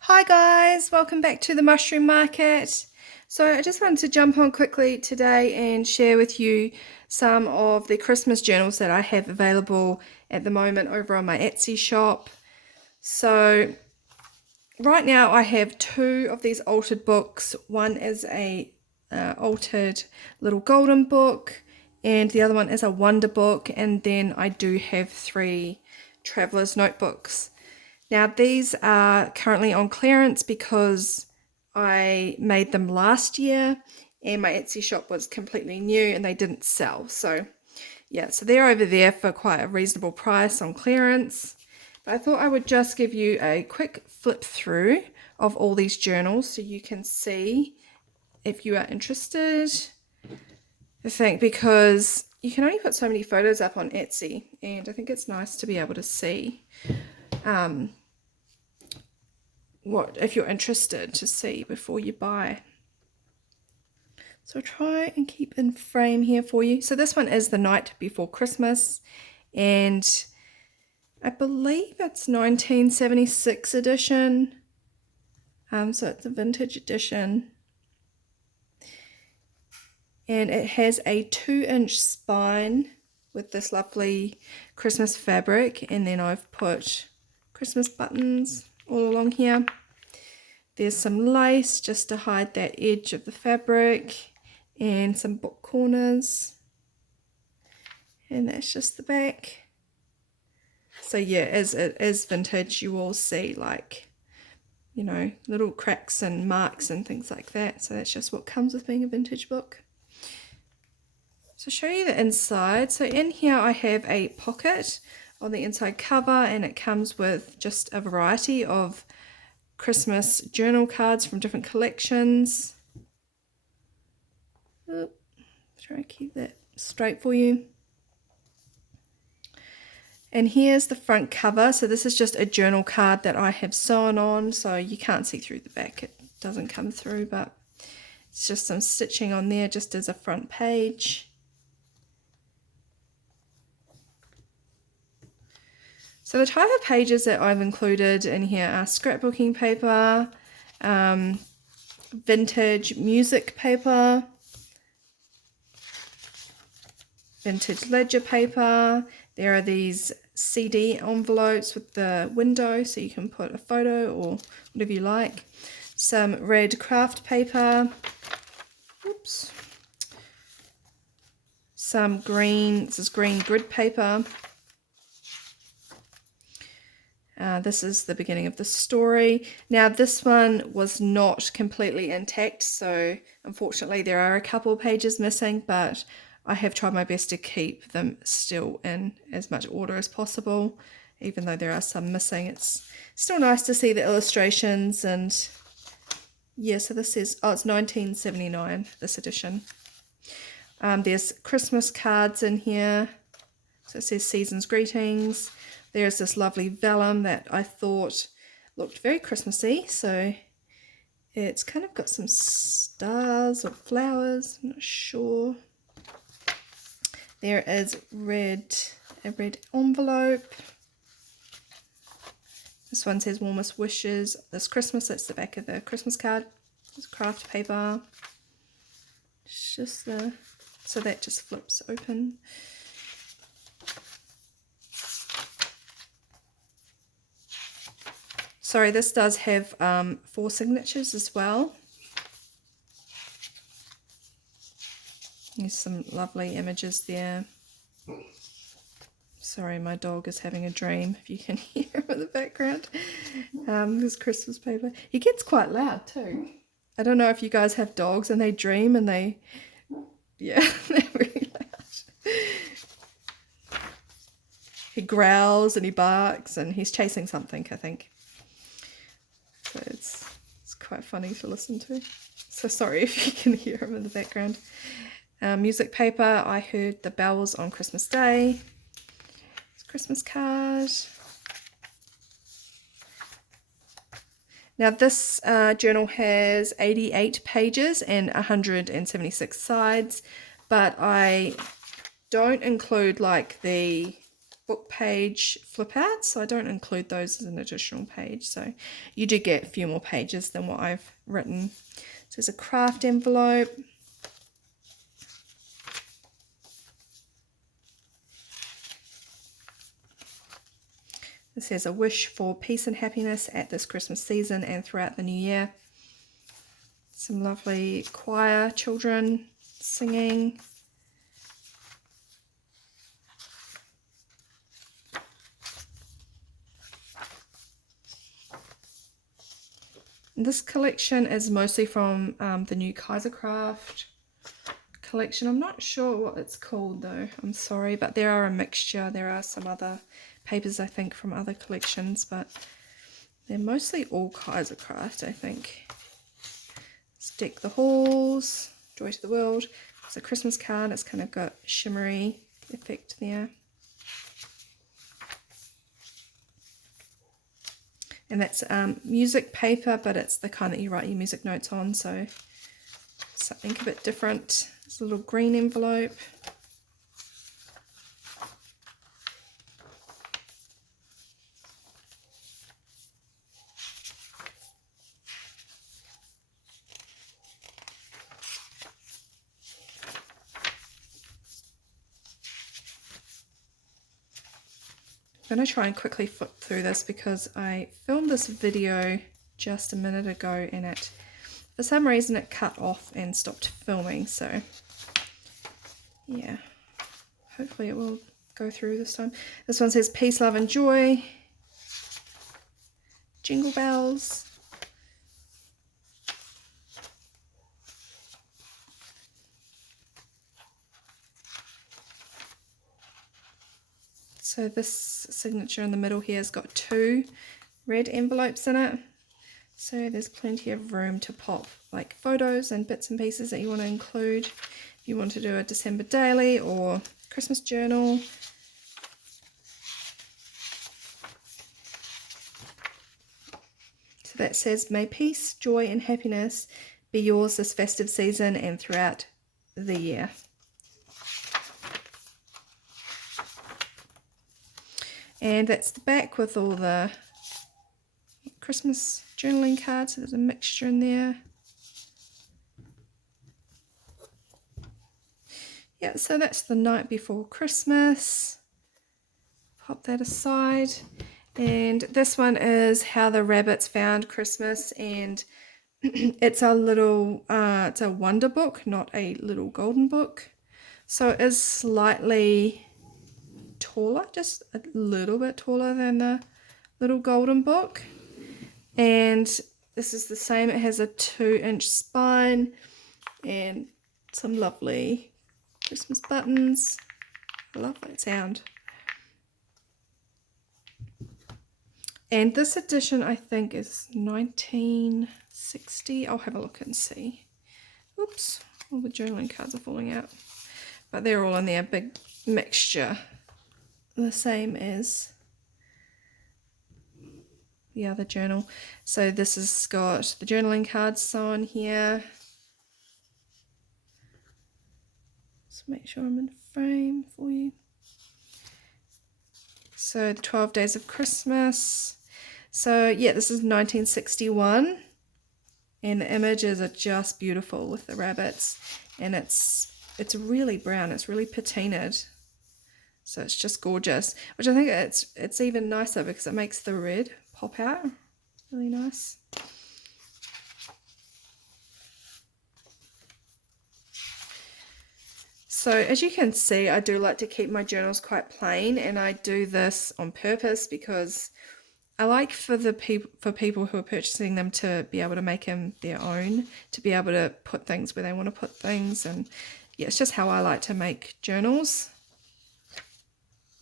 Hi guys, welcome back to the Mushroom Market. So I just wanted to jump on quickly today and share with you some of the Christmas journals that I have available at the moment over on my Etsy shop. So right now I have two of these altered books. One is a altered little golden book and the other one is a wonder book, and then I do have three traveler's notebooks. Now these are currently on clearance because I made them last year and my Etsy shop was completely new and they didn't sell. So yeah, so they're over there for quite a reasonable price on clearance. But I thought I would just give you a quick flip through of all these journals so you can see if you are interested. I think because you can only put so many photos up on Etsy, and I think it's nice to be able to see what, if you're interested, to see before you buy. So try and keep in frame here for you. So this one is The Night Before Christmas, and I believe it's 1976 edition. So it's a vintage edition, and it has a 2-inch spine with this lovely Christmas fabric, and then I've put Christmas buttons all along here. There's some lace just to hide that edge of the fabric, and some book corners, and that's just the back. So yeah, as it is vintage, you will see, like, you know, little cracks and marks and things like that. So that's just what comes with being a vintage book. So show you the inside. So in here I have a pocket on the inside cover, and it comes with just a variety of Christmas journal cards from different collections. Try to keep that straight for you. And here's the front cover. So this is just a journal card that I have sewn on, so you can't see through the back. It doesn't come through, but it's just some stitching on there just as a front page. So the type of pages that I've included in here are scrapbooking paper, vintage music paper, vintage ledger paper. There are these CD envelopes with the window so you can put a photo or whatever you like. Some red craft paper. Oops. Some green, this is green grid paper. This is the beginning of the story. Now this one was not completely intact, so unfortunately there are a couple of pages missing, but I have tried my best to keep them still in as much order as possible, even though there are some missing. It's still nice to see the illustrations. And yeah, so this is, oh, it's 1979, this edition. There's Christmas cards in here. So it says Season's Greetings. There's this lovely vellum that I thought looked very Christmassy. So it's kind of got some stars or flowers, I'm not sure. There is a red envelope. This one says Warmest Wishes this Christmas. That's the back of the Christmas card. It's craft paper. It's just the, so that just flips open. Sorry, this does have 4 signatures as well. There's some lovely images there. Sorry, my dog is having a dream, if you can hear him in the background. This Christmas paper. He gets quite loud too. I don't know if you guys have dogs and they dream and they, yeah, they're really loud. He growls and he barks and he's chasing something, I think. So it's quite funny to listen to. So sorry if you can hear him in the background. Music paper, I heard the bells on Christmas Day. It's a Christmas card. Now this journal has 88 pages and 176 sides, but I don't include like the book page flip outs, so I don't include those as an additional page. So you do get a few more pages than what I've written. So there's a craft envelope. It says a wish for peace and happiness at this Christmas season and throughout the new year. Some lovely choir children singing. This collection is mostly from the new Kaisercraft collection. I'm not sure what it's called though, I'm sorry, but there are a mixture. There are some other papers I think from other collections, but they're mostly all Kaisercraft I think. Let's Deck the Halls, Joy to the World. It's a Christmas card, it's kind of got shimmery effect there. And that's music paper, but it's the kind that you write your music notes on, so something a bit different. It's a little green envelope. I'm going to try and quickly flip through this because I filmed this video just a minute ago and it, for some reason, it cut off and stopped filming. So yeah, hopefully it will go through this time. This one says peace, love and joy. Jingle bells. So this signature in the middle here has got 2 red envelopes in it. So there's plenty of room to pop like photos and bits and pieces that you want to include. If you want to do a December daily or Christmas journal. So that says, may peace, joy and happiness be yours this festive season and throughout the year. And that's the back with all the Christmas journaling cards. So there's a mixture in there. Yeah, so that's the night before Christmas. Pop that aside. And this one is How the Rabbits Found Christmas, and it's a little, it's a wonder book, not a little golden book. So it is slightly taller, just a little bit taller than the little golden book. And this is the same, it has a 2-inch spine and some lovely Christmas buttons. I love that sound. And this edition I think is 1960. I'll have a look and see. Oops, all the journaling cards are falling out. But they're all in there, big mixture. The same as the other journal. So this has got the journaling cards on here. Let's make sure I'm in frame for you. So the 12 Days of Christmas. So yeah, this is 1961. And the images are just beautiful with the rabbits. And it's really brown, it's really patinaed. So it's just gorgeous, which I think it's even nicer because it makes the red pop out. Really nice. So as you can see, I do like to keep my journals quite plain, and I do this on purpose because I like for people who are purchasing them to be able to make them their own, to be able to put things where they want to put things, and yeah, it's just how I like to make journals.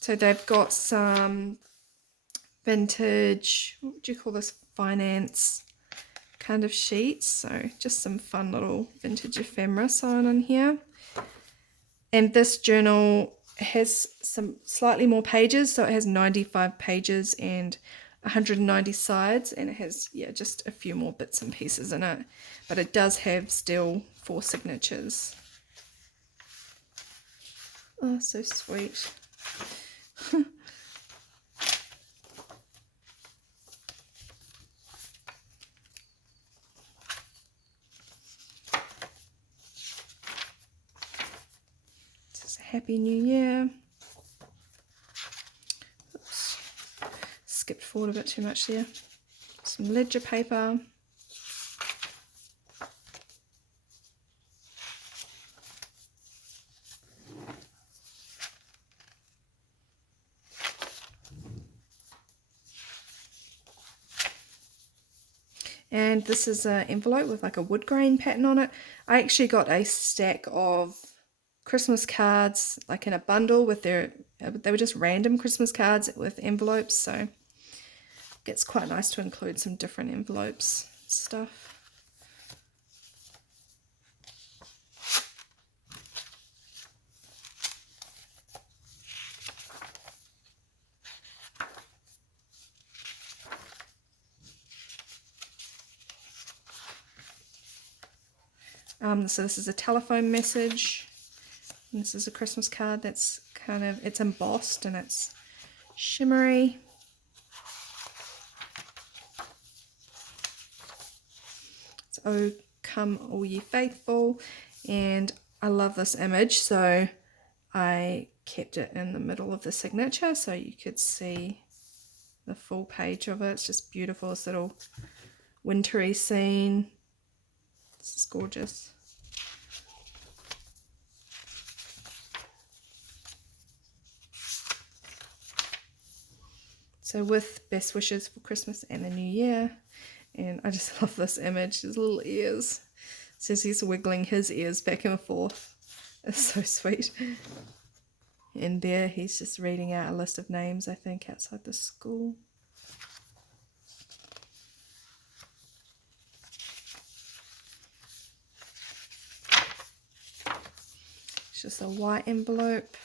So they've got some vintage, what would you call this, finance kind of sheets. So just some fun little vintage ephemera sewn in here. And this journal has some slightly more pages. So it has 95 pages and 190 sides. And it has, yeah, just a few more bits and pieces in it. But it does have still 4 signatures. Oh, so sweet. Happy New Year. Oops. Skipped forward a bit too much there. Some ledger paper. And this is an envelope with like a wood grain pattern on it. I actually got a stack of Christmas cards, like in a bundle with they were just random Christmas cards with envelopes, so it's quite nice to include some different envelopes stuff. So this is a telephone message. And this is a Christmas card that's it's embossed and it's shimmery. It's "Oh come all ye faithful," and I love this image, so I kept it in the middle of the signature so you could see the full page of it. It's just beautiful, this little wintry scene. This is gorgeous. So with best wishes for Christmas and the New Year. And I just love this image, his little ears. It says he's wiggling his ears back and forth. It's so sweet. And there he's just reading out a list of names, I think, outside the school. It's just a white envelope.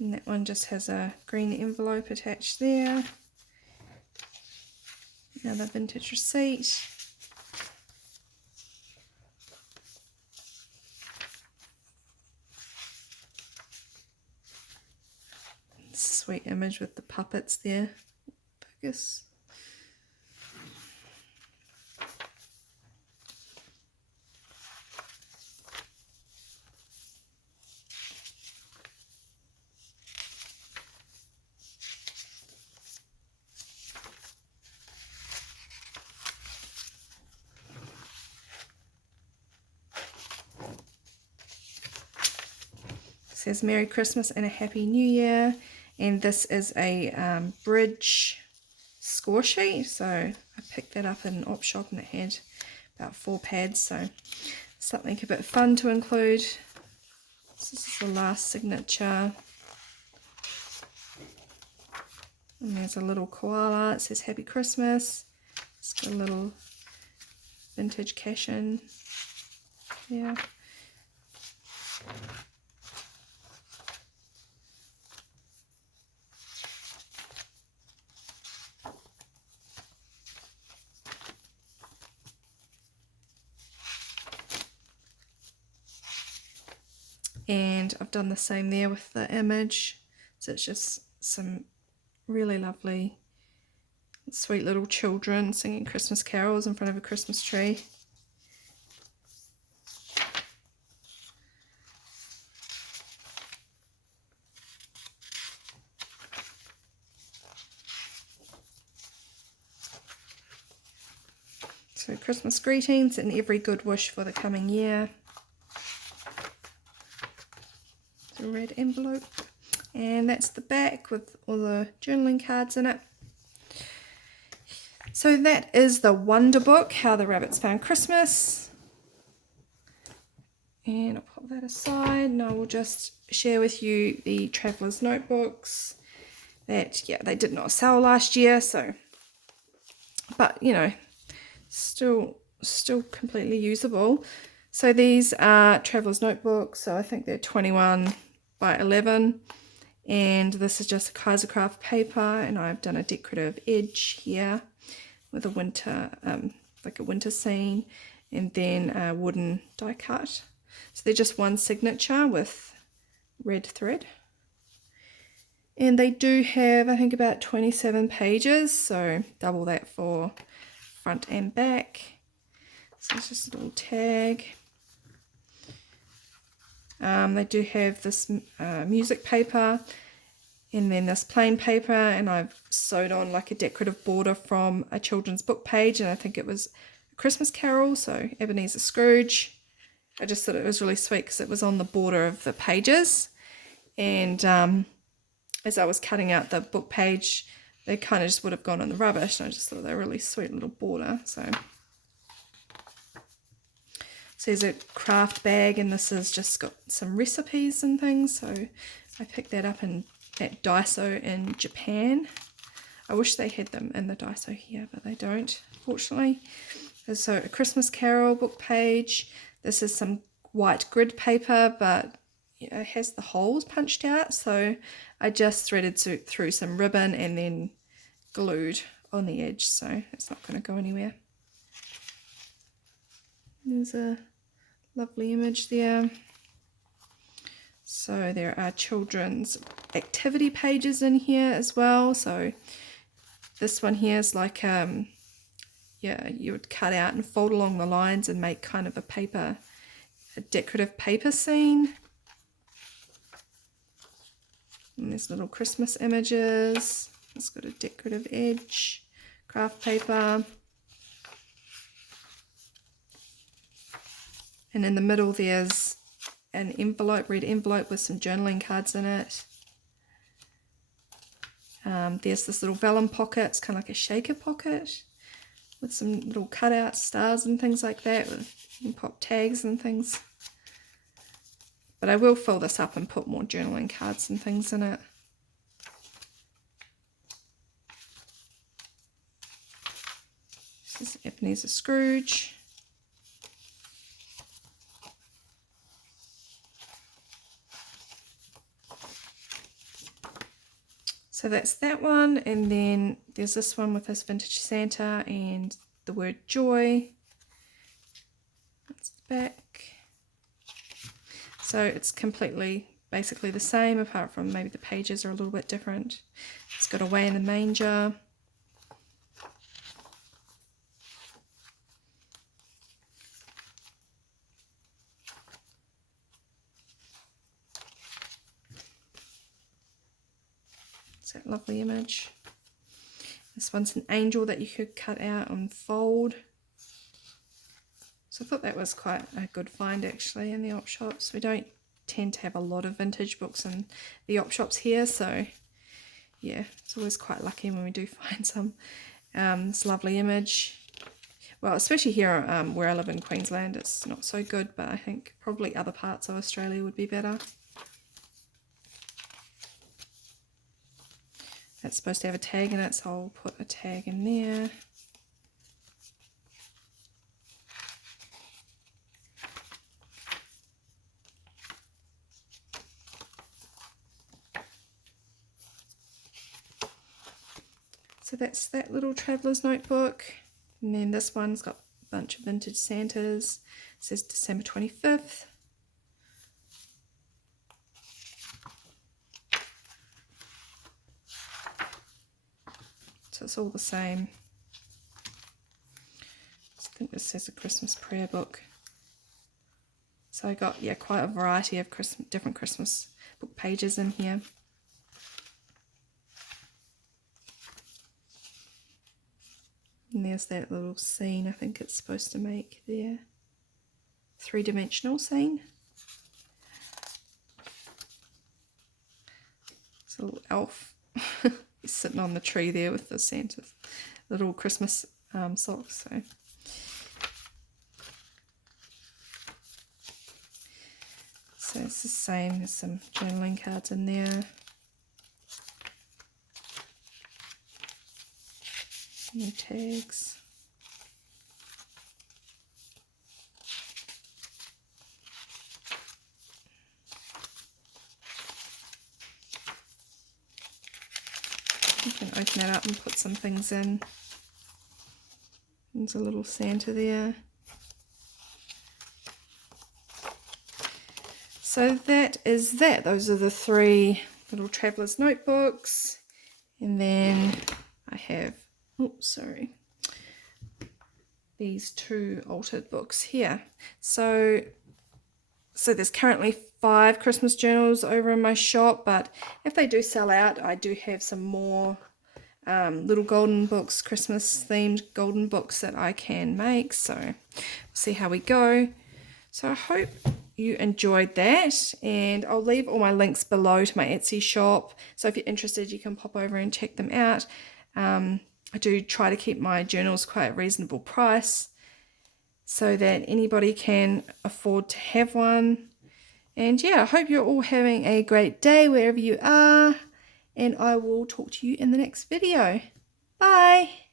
And that one just has a green envelope attached there. Another vintage receipt. Sweet image with the puppets there. Focus. Says Merry Christmas and a Happy New Year, and this is a bridge score sheet, so I picked that up in an op shop and it had about 4 pads, so something a bit fun to include. This is the last signature, and there's a little koala. It says Happy Christmas. It's got a little vintage cash in. Yeah. And I've done the same there with the image, so it's just some really lovely sweet little children singing Christmas carols in front of a Christmas tree. So Christmas greetings and every good wish for the coming year. A red envelope, and that's the back with all the journaling cards in it. So that is the Wonder Book, How the Rabbits Found Christmas. And I'll put that aside, and I will just share with you the Traveller's Notebooks that, yeah, they did not sell last year, so, but you know, still completely usable. So these are Traveller's Notebooks, so I think they're 21 by 11, And this is just a Kaisercraft paper, and I've done a decorative edge here with a winter, like a winter scene, and then a wooden die cut. So they're just one signature with red thread. And they do have, I think, about 27 pages, so double that for front and back. So it's just a little tag. They do have this music paper, and then this plain paper, and I've sewed on like a decorative border from a children's book page, and I think it was A Christmas Carol, so Ebenezer Scrooge. I just thought it was really sweet because it was on the border of the pages, and as I was cutting out the book page, they kind of just would have gone in the rubbish, and I just thought they were a really sweet little border. So there's a craft bag, and this has just got some recipes and things, so I picked that up at Daiso in Japan. I wish they had them in the Daiso here, but they don't, fortunately. So A Christmas Carol book page. This is some white grid paper, but it has the holes punched out, so I just threaded through some ribbon and then glued on the edge, so it's not going to go anywhere. There's a lovely image there. So there are children's activity pages in here as well. So this one here is like yeah, you would cut out and fold along the lines and make kind of a decorative paper scene. And there's little Christmas images. It's got a decorative edge, craft paper. And in the middle there's an envelope, red envelope with some journaling cards in it. There's this little vellum pocket, it's kind of like a shaker pocket with some little cutout stars and things like that. You can pop tags and things. But I will fill this up and put more journaling cards and things in it. This is Ebenezer Scrooge. So that's that one, and then there's this one with this vintage Santa and the word joy. That's the back. So it's completely, basically the same, apart from maybe the pages are a little bit different. It's got Away in the Manger. That lovely image. This one's an angel that you could cut out and fold. So I thought that was quite a good find actually in the op shops. We don't tend to have a lot of vintage books in the op shops here, so yeah, it's always quite lucky when we do find some. This lovely image. Well, especially here where I live in Queensland, it's not so good, but I think probably other parts of Australia would be better. It's supposed to have a tag in it, so I'll put a tag in there. So that's that little traveller's notebook. And then this one's got a bunch of vintage Santas. It says December 25th. So it's all the same. I think this says a Christmas prayer book. So I got, yeah, quite a variety of different Christmas book pages in here. And there's that little scene I think it's supposed to make there. Three-dimensional scene. It's a little elf. He's sitting on the tree there with the Santa's little Christmas socks. So it's the same. There's some journaling cards in there. No tags. open that up and put some things in. There's a little Santa there. So that is that. Those are the 3 little traveller's notebooks. And then I have, these 2 altered books here. So there's currently 5 Christmas journals over in my shop, but if they do sell out, I do have some more little golden books, Christmas themed golden books that I can make. So we'll see how we go. So I hope you enjoyed that, and I'll leave all my links below to my Etsy shop. So if you're interested, you can pop over and check them out. I do try to keep my journals quite a reasonable price so that anybody can afford to have one. And yeah, I hope you're all having a great day wherever you are, and I will talk to you in the next video. Bye!